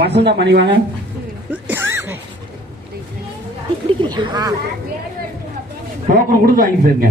வசந்தா மணி வாங்க. டோக்கன் கொடுத்து வாங்கிட்டு போயிருங்க.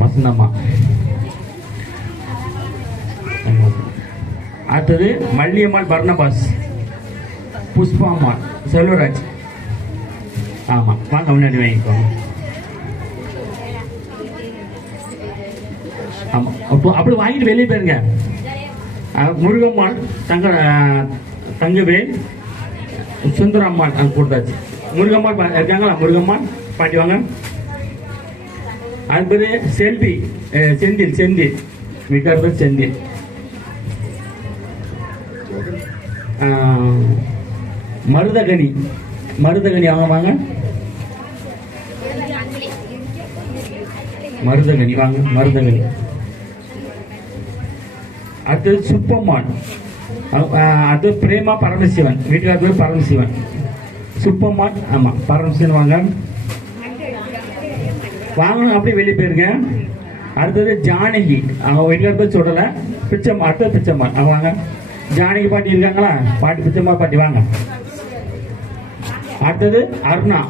வசந்தம்மா. அடுத்தது மல்லியம்மாள் பர்ணபாஸ், புஷ்பாம்மாள், செல்வராஜ். ஆமா வாங்க முன்னாடி வாங்கிக்கோங்க. ஆமா அப்படி வாங்கிட்டு வெளியே போயிருங்க. முருகம்மாள், தங்கவேல், சுந்தரம்மாள் கொடுத்தாச்சு. முருகம்மாள் இருக்காங்களா? முருகம்மாள் பாட்டி வாங்க. அது செல்வி, செந்தில் விகார் செந்தில். மருதகனி அவங்க வாங்க. மருதகனி வாங்க. மருதகனி. அது சுப்பம்மான், அது பிரேமா பரமசிவன், வீட்டுக்கார பேர் பரமசிவன். சுப்பம்மான் ஆமா பரமசிவன் வாங்க. வாங்கணும் அப்படியே வெளியே போயிருங்க. அடுத்தது ஜானகி, அவங்க வீட்டுக்கார பேர் சொல்லல. பிச்சம்மா, அடுத்த பிச்சம்மா அவங்க வாங்க. ஜானகி பாட்டி இருக்காங்களா? பாட்டி பிச்சம்மா பாட்டி வாங்க. அடுத்தது அருணா.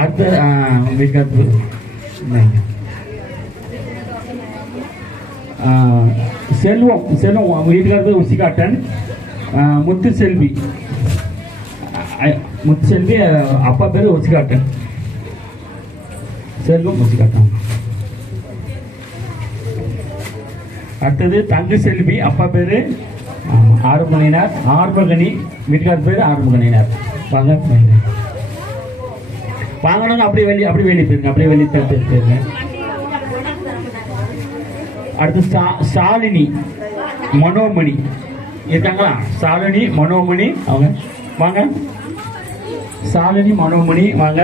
அடுத்த செல்வம் வீட்டுக்காரது உசிகாட்டன். முத்துசெல்வி அப்பா பேரு உசிகாட்டன். செல்வம் உசிகாட்டன். அடுத்தது தங்கு செல்வி, அப்பா பேரு ஆறுமணினார். ஆறுமகனி, வீட்டுக்கார பேரு ஆறுமகனினார். வாங்க வாங்கணும். அப்படியே வெளியே போயிருங்க. அப்படியே வெளியே போயிருங்க. அடுத்து சாலினி மனோமணி இருக்காங்களா? சாலினி மனோமணி அவங்க வாங்க. சாலினி மனோமணி வாங்க.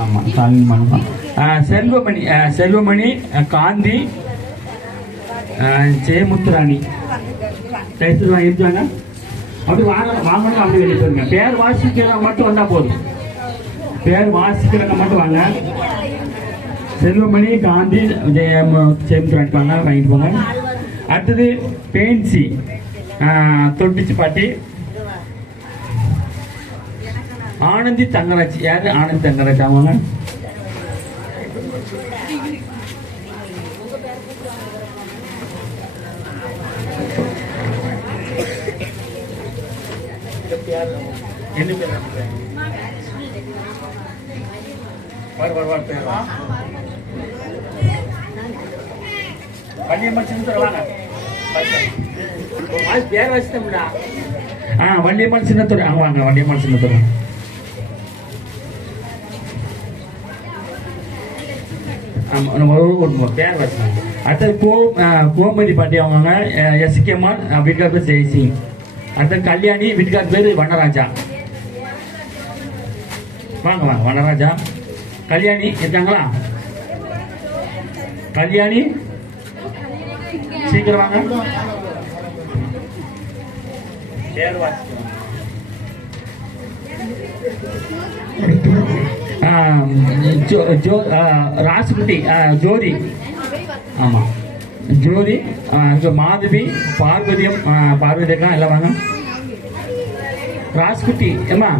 ஆமா சாலினி மனோமணி. செல்வமணி காந்தி, ஜெயமுத்துராணி வாங்கிருக்காங்க. அப்படி வாங்கணும். அப்படி வெளியே போயிருங்க. பேர் வாசிக்கிறவங்க மட்டும் வந்தா போதும். பேர் வாசிக்கிறவங்க மட்டும் வாங்க. செல்வமணி, காந்தி, ஜெயமுத்துராணி வாங்க, வாங்கிட்டு போங்க. அடுத்தது பேன்சி, தொட்டிச்சு பாட்டி. ஆனந்தி தங்கராஜ். யாரு? ஆனந்தி தங்கராஜ் அவங்க. வள்ளியம்மாள் சின்னத்தூர் வாங்க. பேர் வச்சுட்டோம்னா வள்ளியம்மாள் சின்னத்தூர் வாங்க. வள்ளியம்மாள் சின்னத்தூர் பேர் வச்சு. அடுத்தது கோமதி பாட்டி அவங்க. எஸ்கேமான், வீட்டுக்கார பேர் ஜெய்சிங். அடுத்த கல்யாணி, வீட்டுக்கார பேர் வண்ணராஜா. வாங்க வாங்க வண்ணராஜா. கல்யாணி இருக்காங்களா? கல்யாணி சீக்கிரம் வாங்க. ராசுகுட்டி ஜோதி. ஆமா ஜோதி. மாதவி, பார்வதியம், பார்வதிக்கா எல்லாம் வாங்க. ராசுகுட்டி ஏமா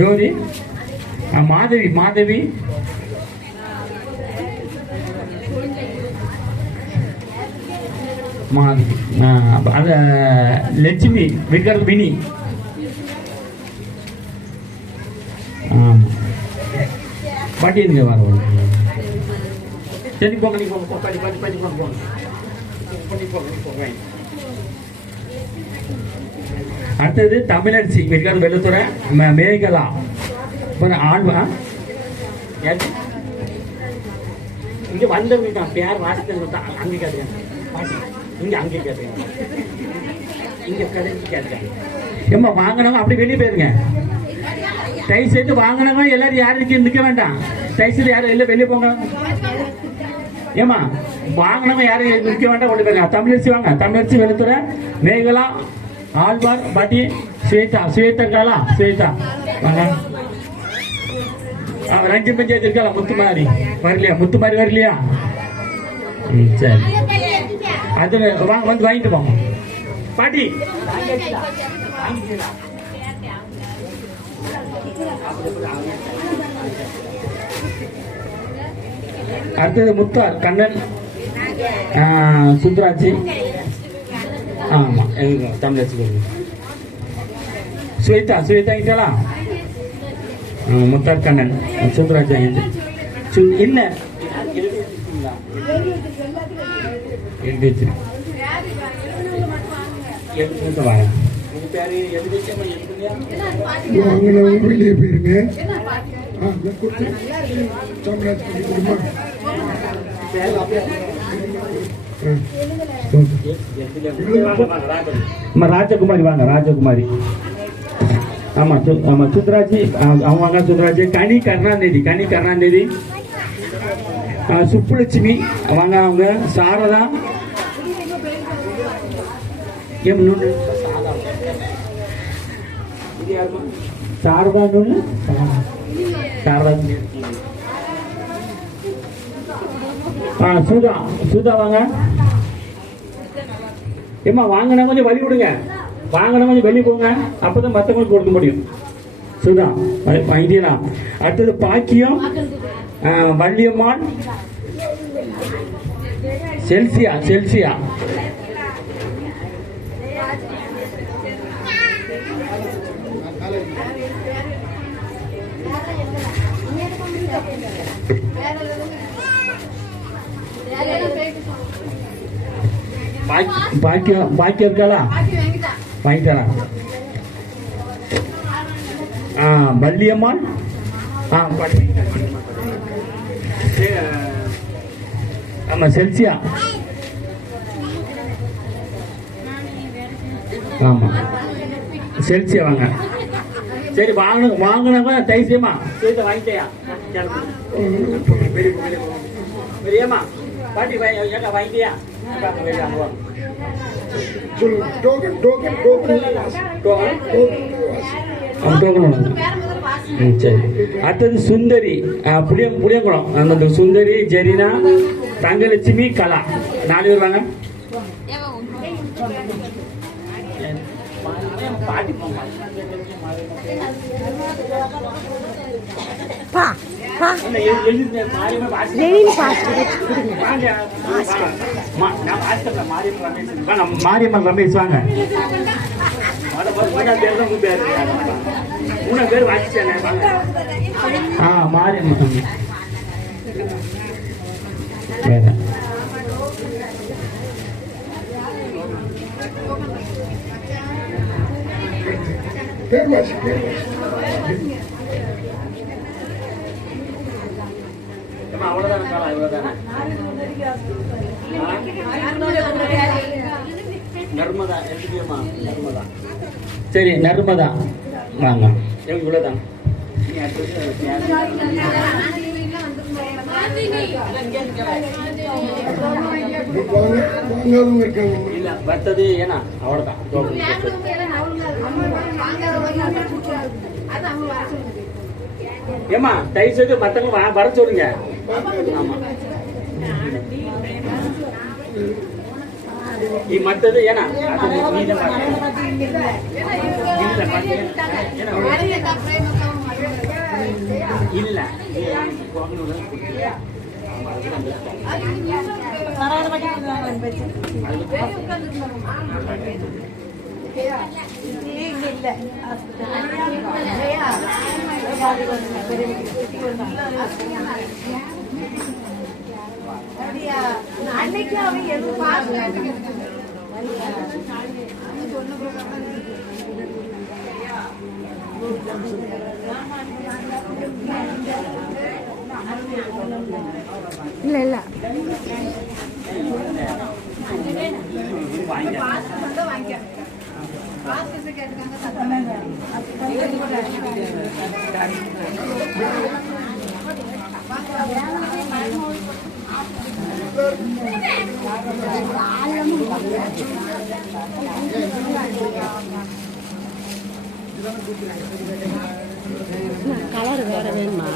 ஜோதி. மாதவி மாதவி. மாதவி. அது லட்சுமி, விகர், வினி. ஆமாம் பாட்டி இருங்க வர சரி போங்க நீ போங்க பாட்டி பாட்டி பாட்டி போங்க போங்க பண்ணி போங்க போங்க. அடுத்தது தமிழரசி இருக்காது வெள்ளத்துறை மேகலா ஆழ்வா இங்க வந்தவங்க பேர் வாசித்தவங்க அங்கே கேட்டுங்க பாட்டி இங்க அங்கே கேட்டுங்க இங்க கடைக்கு கேட்டுங்க ஏம்மா வாங்கினவங்க அப்படி வெளியே போயிருங்க. தயவு செய்து வாங்கினவங்க எல்லாரும் யாரும் நிற்க வேண்டாம். தயவு செய்து யாரும் இல்லை வெளியே போங்க. ஏமா வாங்கினவங்க யாரும் நிற்க வேண்டாம் கொண்டு போயிருங்க. தமிழரசி வாங்க தமிழரசி வெளுத்துற மேகலா ஆழ்வார் பாட்டி ஸ்வேதா ஸ்வேதா இருக்காளா ஸ்வேதா வாங்க. ரஞ்சி பஞ்சாயத்து இருக்காளா முத்துமாரி வரலையா முத்துமாரி வரலையா? சரி அது வாங்க வந்து வாங்கிட்டு போங்க பாட்டி. அடுத்தது முத்தார் கண்ணன் சுந்தராட்சி ஆமா தமிழாட்சி ஸ்வேதா ஸ்வேதா கிட்டா முத்தார் கண்ணன் சுந்தராட்சி இல்ல எழுதி வச்சிரு வெளியே போயிருங்க. ராஜகுமாரி வாங்க ராஜகுமாரி ஆமா ஆமா சுந்தராஜி அவங்க சுந்தராஜி கனி கருணாநிதி சுப்புலட்சுமி வாங்க அவங்க சாரதா சாரதா சுதா சுதா வாங்க ஏமா வாங்கினா கொஞ்சம் வழி விடுங்க. வாங்கினா கொஞ்சம் வெளியே போங்க அப்பதான் மற்றவங்களுக்கு கொடுக்க முடியும். சுதா வாங்கிட்டீங்களா? அடுத்தது பாக்கியம் வள்ளியம்மாள் செல்சியா செல்சியா பாக்கியம் இருக்காளா வாங்கிட்டாரா? வள்ளியம்மாள் ஆமா செல்சியா ஆமா செல்சியா வாங்க. சரி வாங்கினவங்க தைசியமா சேர்த்து வாங்கிட்டியா பெரியம்மா பாட்டி வாங்கிட்டியா? சரி அடுத்தது சுந்தரி புளியங்குளம் அந்த சுந்தரி ஜெரினா தங்கலட்சுமி கலா 4 பேர் வாங்க. மாரியம்மன் ரமேஷ் வாங்க. 3 பேர் வாசிச்சாங்க மாரியம்மன் அவ்வளவுதான காலம் இவ்வளவுதானே. நர்மதா எழுதியம்மா நர்மதா சரி நர்மதா வாங்க இவ்வளவுதான். இல்ல வர்த்தது ஏன்னா அவ்வளவுதான். ஏமா தயவு செய்து மத்தவங்க வர சொல்லுங்க. ஆமா மத்தது ஏன்னா இல்ல அன்னைக்கு அவங்க எதுவும் பார்க்க இல்ல இல்ல கலர் வேற வேணுமா